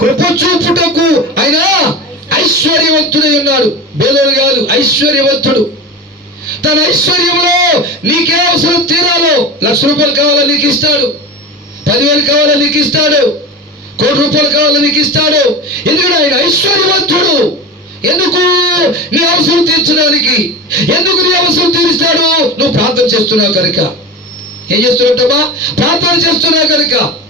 కృప చూపుటకు ఆయన ఐశ్వర్యవంతుడై ఉన్నాడు. బేదోడు కాదు ఐశ్వర్యవంతుడు. తన ఐశ్వర్యంలో నీకే అవసరం తీరాలో. లక్ష రూపాయలు కావాలో నీకు ఇస్తాడు. పదివేలు కావాలా నీకు ఇస్తాడు. కోటి రూపాయలు కావాలా నీకు ఇస్తాడు. ఎందుకంటే ఆయన ఐశ్వర్యవంతుడు. ఎందుకు నీ అవసరం తీర్చడానికి? ఎందుకు నీ అవసరం తీరుస్తాడు? నువ్వు ప్రార్థన చేస్తున్నావు కనుక. ఏం చేస్తున్నావు ప్రార్థన చేస్తున్నావు కనుక.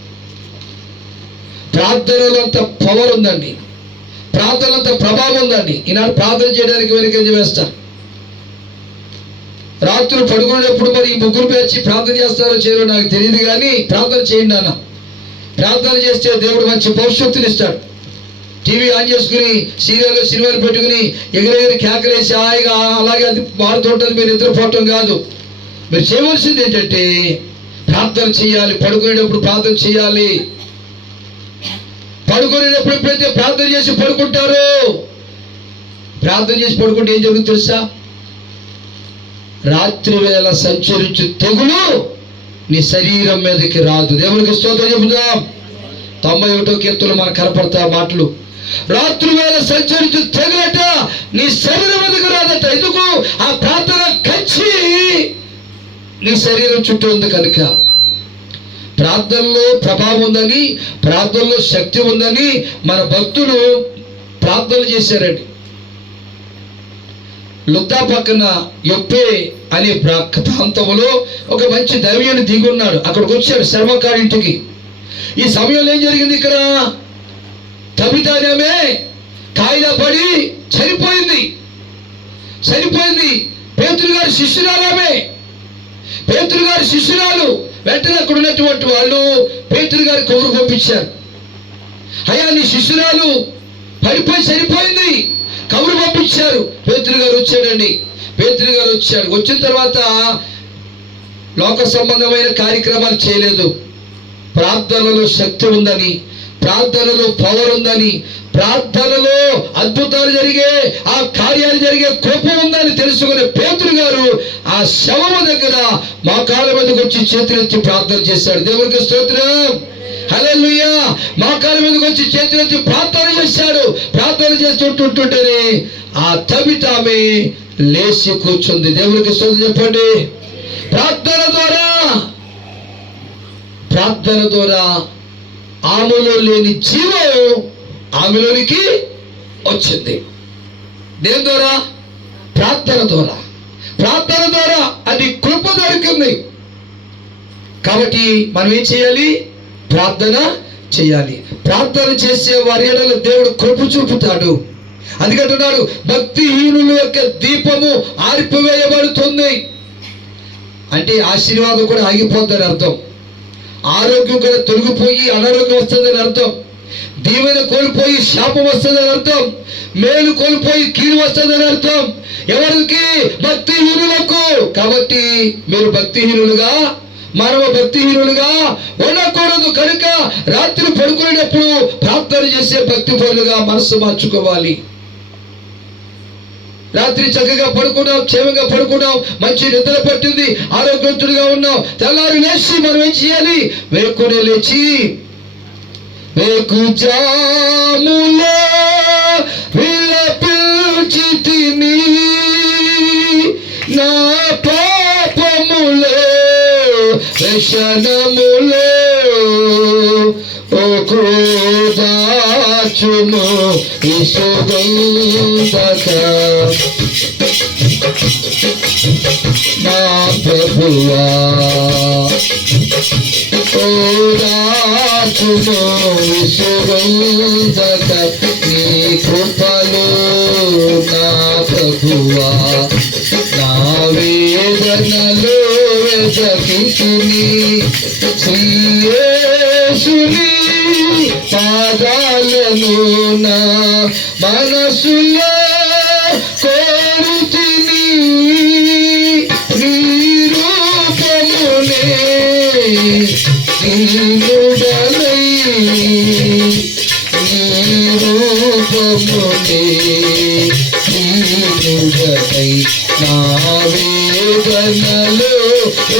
ప్రార్థనలో అంత పవర్ ఉందండి. ప్రార్థనలో అంత ప్రభావం ఉందండి. ఈనాడు ప్రార్థన చేయడానికి వెనకంజ వేస్తారు. రాత్రులు పడుకునేటప్పుడు మరి ఈ ముగ్గురు పేర్చి ప్రార్థన చేస్తారో చేయరో నాకు తెలియదు కానీ ప్రార్థన చేయండి అన్న. ప్రార్థన చేస్తే దేవుడు మంచి భవిష్యత్తులు ఇస్తాడు. టీవీ ఆన్ చేసుకుని సీరియల్ సినిమాలు పెట్టుకుని ఎగిరెగిరి కేకలేసి హాయిగా అలాగే అది మారుతుంటుంది మీరు నిద్రపోవటం కాదు. మీరు చేయవలసింది ఏంటంటే ప్రార్థన చేయాలి పడుకునేటప్పుడు ప్రార్థన చేయాలి. పడుకునేటప్పుడు ఎప్పుడైతే ప్రార్థన చేసి పడుకుంటారు ప్రార్థన చేసి పడుకుంటే ఏం జరుగుతుంది తెలుసా? రాత్రి వేళ సంచరించు తెగులు నీ శరీరం మీదకి రాదు. దేవునికి స్తోత్రం చెబుతాం తొంభై ఒకటో కీర్తులు మనకు కనపడతా మాటలు. రాత్రి వేళ సంచరించు తెగులట నీ శరీరం మీదకి రాదట. ఎందుకు? ఆ ప్రార్థన కచ్చి నీ శరీరం చుట్టూ ఉంది కనుక. ప్రార్థనలో ప్రభావం ఉందని ప్రార్థనలో శక్తి ఉందని మన భక్తులు ప్రార్థన చేశారండి. లుద్దా పక్కన ఎప్పే అనే ప్రాంతంలో ఒక మంచి దైవ్యాన్ని దిగున్నాడు. అక్కడికి వచ్చాడు సర్వకారింటికి ఈ సమయంలో ఏం జరిగింది ఇక్కడ? తబితానేమే కాయిదా పడి చనిపోయింది. చనిపోయింది. పేతులు గారి శిష్యురాలామే పేతులు గారి శిష్యురాలు వెంటనే అక్కడ ఉన్నటువంటి వాళ్ళు పేతురు గారి కౌరు పంపించారు. అయ్యా నీ శిష్యురాలు పడిపోయి సరిపోయింది కబురు పంపించారు. పేతురు గారు వచ్చాడండి. పేతురు గారు వచ్చాడు వచ్చిన తర్వాత లోక సంబంధమైన కార్యక్రమాలు చేయలేదు. ప్రార్థనలో శక్తి ఉందని ప్రార్థనలో పవర్ ఉందని ప్రార్థనలో అద్భుతాలు జరిగే ఆ కార్యాలు జరిగే కోపం ఉందని తెలుసుకునే పేతురు గారు ఆ శవము దగ్గర మా కాళ్ళ మీదకి వచ్చి చేతులెత్తి ప్రార్థన చేశాడు. దేవునికి స్తోత్రం. హలెల్లుయ్యా మా కాళ్ళ మీదకి వచ్చి చేతులెత్తి ప్రార్థన చేశాడు. ప్రార్థన చేస్తుంటుంటేనే ఆ తబితామే లేచి కూర్చుంది. దేవునికి స్తోత్రం చెప్పండి. ప్రార్థన ద్వారా ప్రార్థన ద్వారా ఆమెలో లేని జీవం ఆమెలోనికి వచ్చింది. దేని ద్వారా? ప్రార్థన ద్వారా. ప్రార్థన ద్వారా అది కృప దొరికింది. కాబట్టి మనం ఏం చేయాలి? ప్రార్థన చేయాలి. ప్రార్థన చేసే వారి దేవుడు కృప చూపుతాడు. అందుకంటున్నాడు భక్తిహీనుల యొక్క దీపము ఆరిపివేయబడుతుంది. అంటే ఆశీర్వాదం కూడా ఆగిపోతుందని అర్థం. ఆరోగ్యం కూడా తొలగిపోయి అనారోగ్యం వస్తుందని అర్థం. దీవెన కోల్పోయి శాపం వస్తుందని అర్థం మేలు కోల్పోయి కీడు వస్తుందని అర్థం. ఎవరికి? భక్తిహీనులకు. కాబట్టి మీరు భక్తిహీనులుగా మానవ భక్తిహీనులుగా ఉండకూడదు కనుక రాత్రి పడుకునేటప్పుడు ప్రార్థన చేసే భక్తి పనులుగా మనసు మార్చుకోవాలి. రాత్రి చక్కగా పడుకున్నాం క్షేమంగా పడుకున్నాం మంచి నిద్ర పట్టింది ఆరోగ్యవంతుడిగా ఉన్నాం. తెల్లారి లేచి మనం ఏం చేయాలి? వేకునే లేచి أقدامنا إلى بلجتني نا بابمولا بشنمولا okudachumo isodendaka na pepuwa ora ప్రభువా ఓరాచును విసుగంధక నీ కృపలో నా ప్రభువా నా వేదనలో వెతకితుని శ్రీయేసుని పాదాలను నా మనసులో కోరుతిని నీ రూపమునే దీనుడనై నీ రూపమునే దీనుడనై నా వేదనలో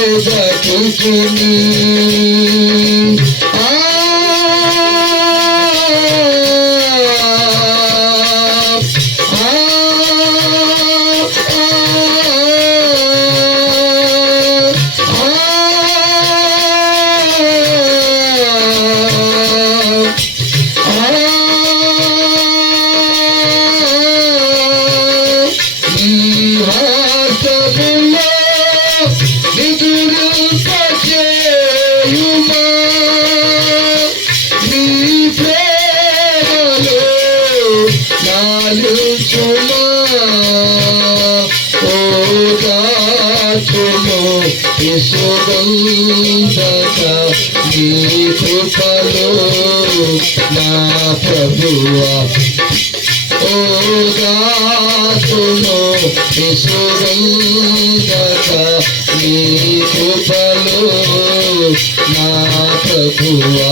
ఎదకుని దాచుము విశుద్ధంతక నీ కృపలో నా ప్రభువా. ఓ దాచుము విశుద్ధంతక నీ కృపలో నా ప్రభువా.